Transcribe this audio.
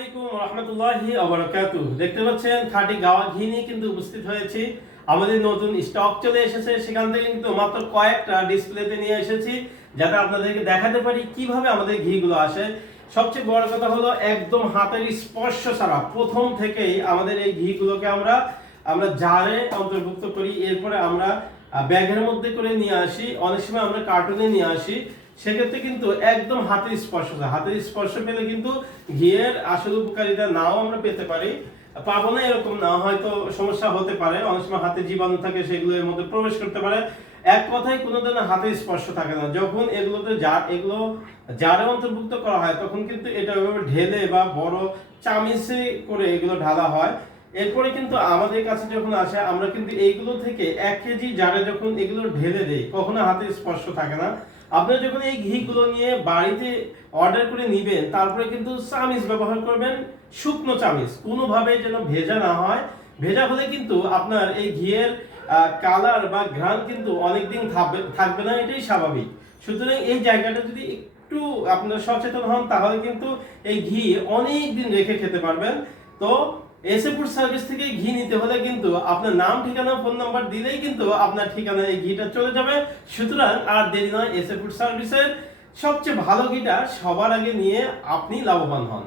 আলাইকুম রহমতুল্লাহি ওয়া দেখতে পাচ্ছেন খাঁটি গাওয়া ঘি নিয়ে কিন্তু উপস্থিত হয়েছি। আমাদের নতুন স্টক চলে এসেছে, সেখান থেকে কিন্তু মাত্র কয়েকটা ডিসপ্লেতে নিয়ে এসেছি যাতে আপনাদেরকে দেখাতে পারি কিভাবে আমাদের ঘিগুলো আসে। সবচেয়ে বড় কথা হলো একদম হাতের স্পর্শ ছাড়া প্রথম থেকেই আমাদের এই ঘিগুলোকে আমরা জারে অন্তর্ভুক্ত করি, এরপরে আমরা ব্যাগের মধ্যে করে নিয়ে আসি, অনেক সময় আমরা কার্টুনে নিয়ে আসি। সেক্ষেত্রে কিন্তু একদম হাতের স্পর্শ পেলে কিন্তু ঘিয়ের আসল উপকারিতা নাও আমরা পেতে পারি, পাবো না এরকম না, হয়তো সমস্যা হতে পারে। অনেক সময় হাতে জীবাণু থাকে, সেগুলো এর মধ্যে প্রবেশ করতে পারে। এক কথায় কোনো ধরনের হাতের স্পর্শ থাকে না। যখন এগুলো জারে অন্তর্ভুক্ত করা হয় তখন কিন্তু এটা ঢেলে বা বড় চামিচে করে এগুলো ঢালা হয়। এরপরে কিন্তু আমাদের কাছে যখন আসে আমরা কিন্তু এইগুলো থেকে 1 কেজি জারে যখন এগুলো ঢেলে দেই, কখনো হাতের স্পর্শ থাকে না। আপনারা যখন এই ঘিগুলো নিয়ে বাড়িতে অর্ডার করে নেবেন, তারপরে কিন্তু চামিচ ব্যবহার করবেন, শুকনো চামিচ, কোনোভাবে যেন ভেজা না হয়। ভেজা হলে কিন্তু আপনার এই ঘিয়ের কালার বা ঘ্রাণ কিন্তু অনেকদিন থাকবে না, এটাই স্বাভাবিক। সুতরাং এই জায়গাটা যদি একটু আপনারা সচেতন হন, তাহলে কিন্তু এই ঘি অনেক দিন রেখে খেতে পারবেন। তো এসএ ফুড সার্ভিস থেকে ঘি নিতে হলে কিন্তু আপনার নাম, ঠিকানা, ফোন নাম্বার দিলেই কিন্তু আপনার ঠিকানায় এই ঘিটা চলে যাবে। সুতরাং আর দেরি নয়, এসএ ফুড সার্ভিসের সবচেয়ে ভালো ঘিটা সবার আগে নিয়ে আপনি লাভবান হন।